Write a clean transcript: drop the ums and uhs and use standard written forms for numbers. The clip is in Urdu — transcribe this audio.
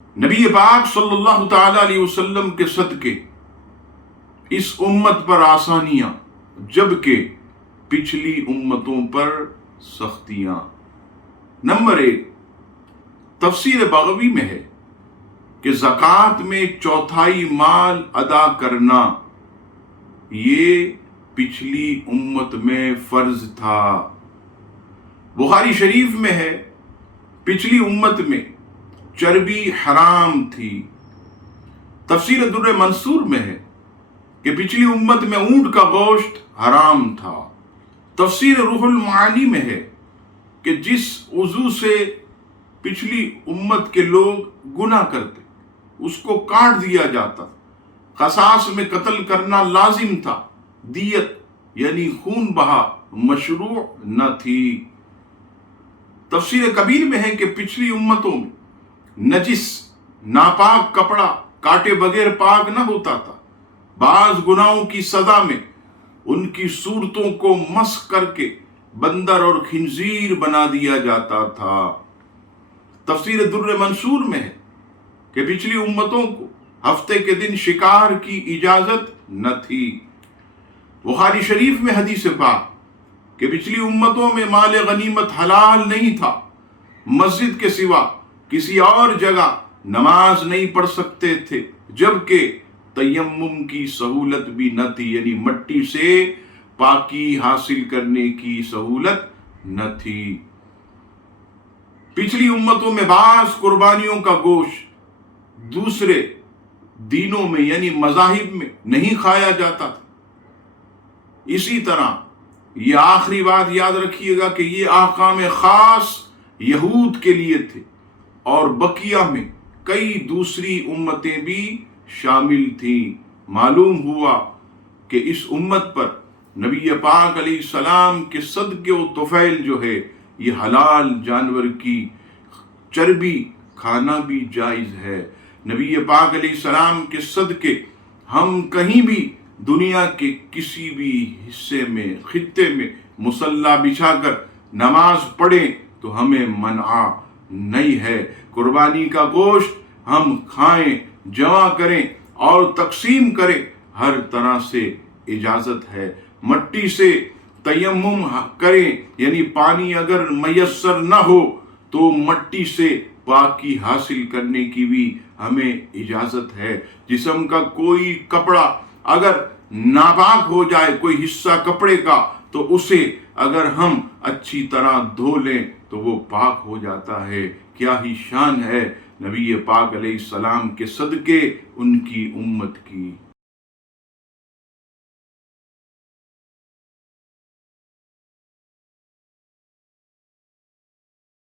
نبی پاک صلی اللہ تعالی علیہ وسلم کے صدقے اس امت پر آسانیاں جبکہ پچھلی امتوں پر سختیاں۔ نمبر 1، تفسیر بغوی میں ہے کہ زکوٰۃ میں چوتھائی مال ادا کرنا یہ پچھلی امت میں فرض تھا۔ بخاری شریف میں ہے پچھلی امت میں چربی حرام تھی۔ تفسیر در منصور میں ہے کہ پچھلی امت میں اونٹ کا گوشت حرام تھا۔ تفسیر روح المعانی میں ہے کہ جس عضو سے پچھلی امت کے لوگ گناہ کرتے اس کو کاٹ دیا جاتا، قصاص میں قتل کرنا لازم تھا، دیت یعنی خون بہا مشروع نہ تھی۔ تفسیر کبیر میں ہے کہ پچھلی امتوں میں نجس ناپاک کپڑا کاٹے بغیر پاک نہ ہوتا تھا، بعض گناہوں کی سزا میں ان کی صورتوں کو مسخ کر کے بندر اور خنزیر بنا دیا جاتا تھا۔ تفسیر در منصور میں ہے کہ پچھلی امتوں کو ہفتے کے دن شکار کی اجازت نہ تھی۔ بخاری شریف میں حدیث پاک کہ پچھلی امتوں میں مال غنیمت حلال نہیں تھا، مسجد کے سوا کسی اور جگہ نماز نہیں پڑھ سکتے تھے، جبکہ تیمم کی سہولت بھی نہ تھی، یعنی مٹی سے پاکی حاصل کرنے کی سہولت نہ تھی۔ پچھلی امتوں میں بعض قربانیوں کا گوشت دوسرے دینوں میں یعنی مذاہب میں نہیں کھایا جاتا تھا۔ اسی طرح یہ آخری بات یاد رکھیے گا کہ یہ احکام خاص یہود کے لیے تھے اور بقیہ میں کئی دوسری امتیں بھی شامل تھیں۔ معلوم ہوا کہ اس امت پر نبی پاک علیہ السلام کے صدقے و طفیل جو ہے یہ حلال جانور کی چربی کھانا بھی جائز ہے۔ نبی پاک علیہ السلام کے صدقے ہم کہیں بھی دنیا کے کسی بھی حصے میں خطے میں مصلی بچھا کر نماز پڑھیں تو ہمیں منع نہیں ہے۔ قربانی کا گوشت ہم کھائیں، جمع کریں اور تقسیم کریں، ہر طرح سے اجازت ہے۔ مٹی سے تیمم کریں، یعنی پانی اگر میسر نہ ہو تو مٹی سے پاکی حاصل کرنے کی بھی ہمیں اجازت ہے۔ جسم کا کوئی کپڑا اگر ناپاک ہو جائے، کوئی حصہ کپڑے کا، تو اسے اگر ہم اچھی طرح دھو لیں تو وہ پاک ہو جاتا ہے۔ کیا ہی شان ہے نبی پاک علیہ السلام کے صدقے ان کی امت کی۔